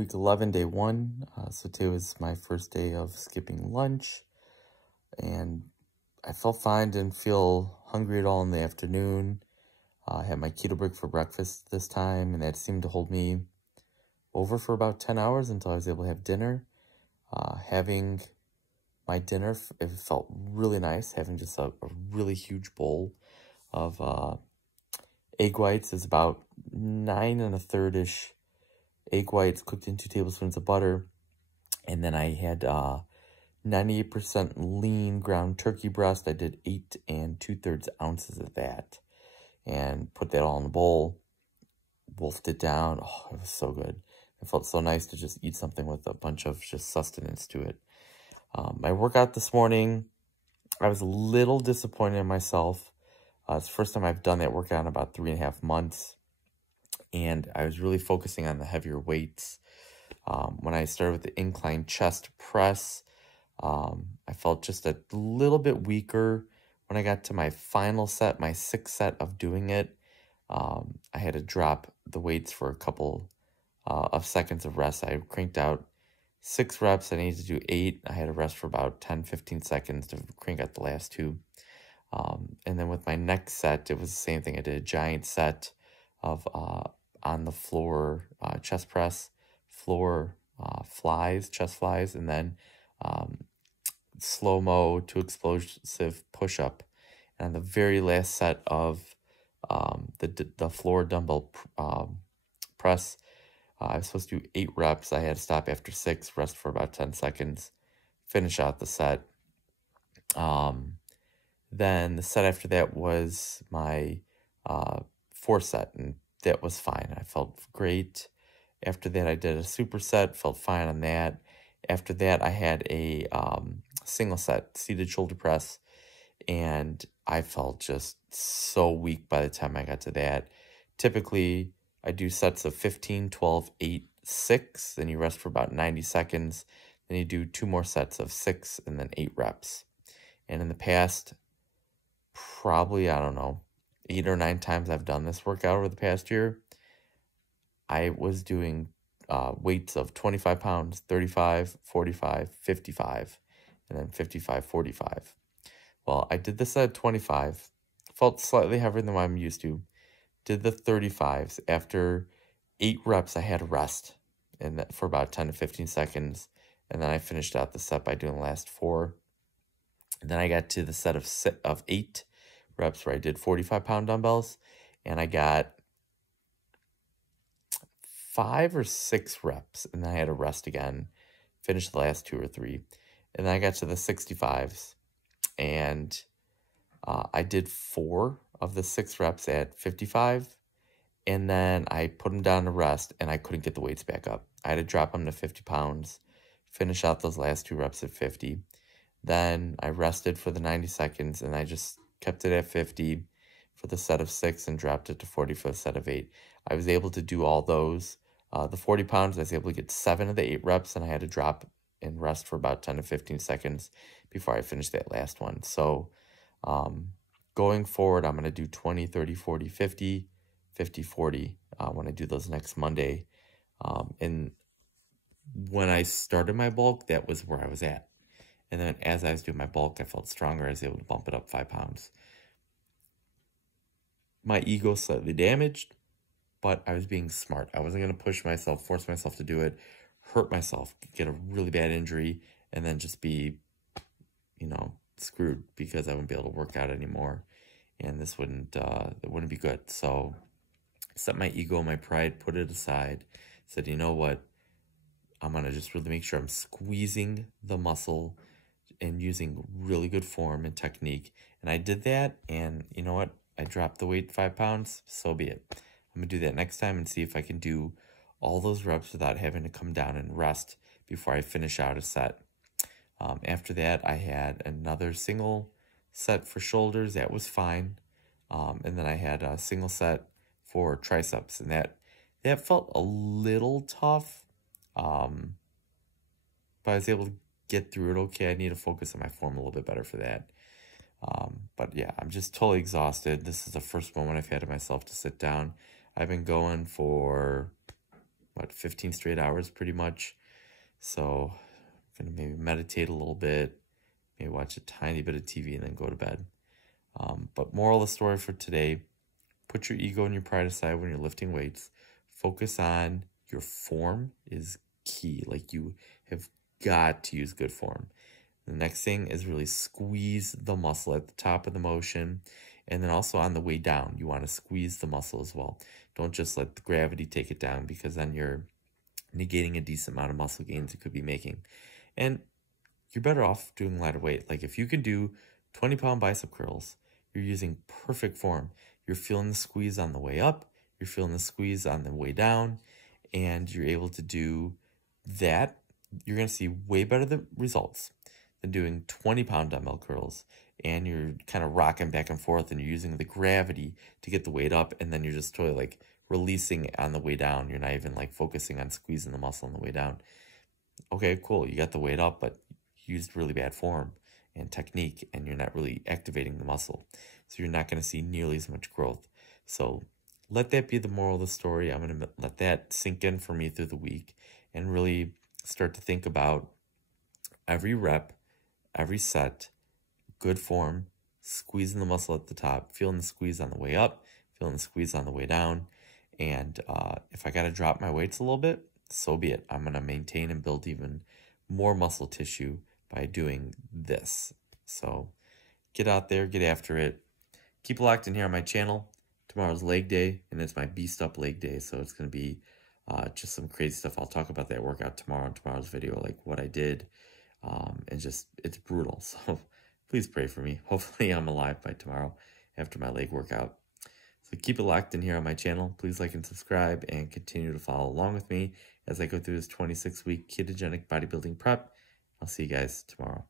week 11, day 1. So today was my first day of skipping lunch, and I felt fine, didn't feel hungry at all in the afternoon. I had my keto break for breakfast this time, and that seemed to hold me over for about 10 hours until I was able to have dinner. Having my dinner, it felt really nice, having just a really huge bowl of egg whites. Is about 9 1/3-ish egg whites cooked in 2 tablespoons of butter. And then I had 98% lean ground turkey breast. I did 8 2/3 ounces of that and put that all in a bowl, wolfed it down. Oh, it was so good. It felt so nice to just eat something with a bunch of just sustenance to it. My workout this morning, I was a little disappointed in myself. It's the first time I've done that workout in about 3.5 months. And I was really focusing on the heavier weights. When I started with the incline chest press, I felt just a little bit weaker. When I got to my final set, my 6th set of doing it, I had to drop the weights for a couple of seconds of rest. I cranked out 6 reps. I needed to do 8. I had to rest for about 10-15 seconds to crank out the last 2. And then with my next set, it was the same thing. I did a giant set of on the floor chest press, floor flies, chest flies, and then slow-mo to explosive push-up. And on the very last set of the floor dumbbell press, I was supposed to do 8 reps. I had to stop after 6, rest for about 10 seconds, finish out the set. Then the set after that was my 4th set, and that was fine. I felt great. After that, I did a superset, felt fine on that. After that, I had a single set seated shoulder press, and I felt just so weak by the time I got to that. Typically, I do sets of 15, 12, 8, 6, then you rest for about 90 seconds. Then you do 2 more sets of 6 and then 8 reps. And in the past, probably, I don't know, 8 or 9 times I've done this workout over the past year, I was doing weights of 25 pounds, 35, 45, 55, and then 55, 45. Well, I did this at 25, felt slightly heavier than what I'm used to. Did the 35s. After 8 reps, I had to rest for about 10 to 15 seconds, and then I finished out the set by doing the last 4. And then I got to the set of 8 reps where I did 45-pound dumbbells, and I got 5 or 6 reps, and then I had to rest again, finish the last 2 or 3. And then I got to the 65s, and I did 4 of the 6 reps at 55, and then I put them down to rest, and I couldn't get the weights back up. I had to drop them to 50 pounds, finish out those last 2 reps at 50. Then I rested for the 90 seconds, and I just kept it at 50 for the set of 6 and dropped it to 40 for the set of 8. I was able to do all those. The 40 pounds, I was able to get 7 of the 8 reps, and I had to drop and rest for about 10 to 15 seconds before I finished that last one. So going forward, I'm going to do 20, 30, 40, 50, 50, 40 when I do those next Monday. And when I started my bulk, that was where I was at. And then as I was doing my bulk, I felt stronger. I was able to bump it up 5 pounds. My ego slightly damaged, but I was being smart. I wasn't going to push myself, force myself to do it, hurt myself, get a really bad injury, and then just be, screwed because I wouldn't be able to work out anymore. And this wouldn't be good. So set my ego, my pride, put it aside, said, you know what? I'm going to just really make sure I'm squeezing the muscle and using really good form and technique. And I did that, and you know what? I dropped the weight 5 pounds, so be it. I'm going to do that next time and see if I can do all those reps without having to come down and rest before I finish out a set. After that, I had another single set for shoulders. That was fine. And then I had a single set for triceps, and that felt a little tough. But I was able to get through it okay. I need to focus on my form a little bit better for that. But yeah, I'm just totally exhausted. This is the first moment I've had of myself to sit down. I've been going for 15 straight hours pretty much. So I'm going to maybe meditate a little bit, maybe watch a tiny bit of TV and then go to bed. But moral of the story for today, put your ego and your pride aside when you're lifting weights. Focus on your form is key. Like, you have got to use good form. The next thing is really squeeze the muscle at the top of the motion. And then also on the way down, you want to squeeze the muscle as well. Don't just let the gravity take it down, because then you're negating a decent amount of muscle gains you could be making. And you're better off doing lighter weight. Like, if you can do 20-pound bicep curls, you're using perfect form. You're feeling the squeeze on the way up, you're feeling the squeeze on the way down, and you're able to do that. You're going to see way better results than doing 20-pound dumbbell curls, and you're kind of rocking back and forth, and you're using the gravity to get the weight up, and then you're just totally like releasing it on the way down. You're not even like focusing on squeezing the muscle on the way down. Okay, cool, you got the weight up, but you used really bad form and technique, and you're not really activating the muscle. So you're not going to see nearly as much growth. So let that be the moral of the story. I'm going to let that sink in for me through the week and really start to think about every rep, every set, good form, squeezing the muscle at the top, feeling the squeeze on the way up, feeling the squeeze on the way down. And if I got to drop my weights a little bit, so be it. I'm going to maintain and build even more muscle tissue by doing this. So get out there, get after it. Keep locked in here on my channel. Tomorrow's leg day, and it's my beast up leg day. So it's going to be just some crazy stuff. I'll talk about that workout tomorrow in tomorrow's video, like what I did. And just, it's brutal. So please pray for me. Hopefully I'm alive by tomorrow after my leg workout. So keep it locked in here on my channel. Please like and subscribe, and continue to follow along with me as I go through this 26-week ketogenic bodybuilding prep. I'll see you guys tomorrow.